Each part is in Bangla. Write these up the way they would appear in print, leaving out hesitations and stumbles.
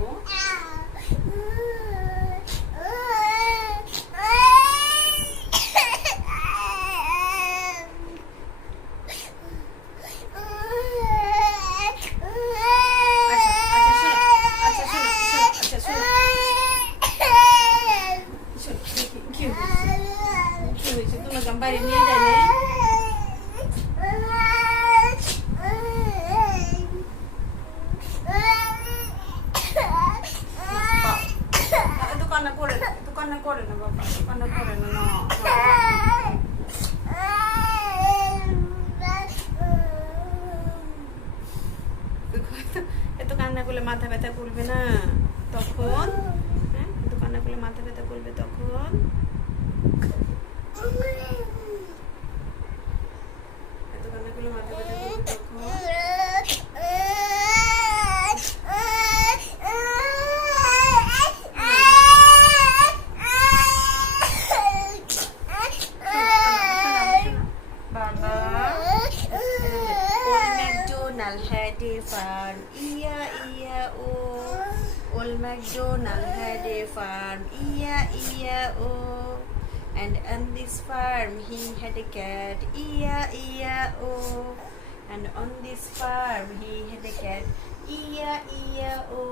বাবু। তোমাকে বাইরে নিয়ে যায় না? কান্না করে না বাবা, কান্না করে না। এত কান্না করলে মাথা ব্যথা করবে না তখন? হ্যাঁ, এত কান্না করলে মাথা ব্যথা করবে তখন। এত কান্না করলে মাথা ব্যথা করবে তখন। Had a farm, E-I-E-I-O. Old MacDonald had a farm, E-I-E-I-O. And on this farm he had a cat, E-I-E-I-O. And on this farm he had a cat, E-I-E-I-O.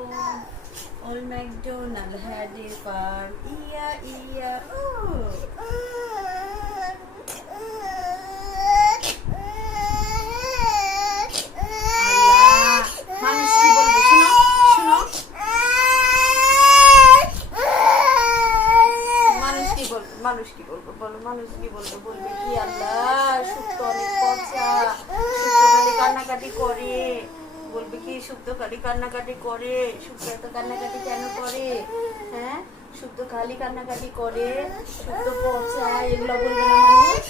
Old MacDonald had a farm, E-I-E-I-O. মানুষ কি বলবো বলো, মানুষ কি বলবো? বলবে কি আল্লাহ সুপ্ত অনেক পচা, সুপ্ত খালি কান্নাকাটি করে। বলবে কি সুপ্ত খালি কান্নাকাটি করে, সুপ্ত এত কান্নাকাটি কেন করে? হ্যাঁ, সুপ্ত খালি কান্নাকাটি করে, সুপ্ত পচা, এগুলো বলবে না মানুষ?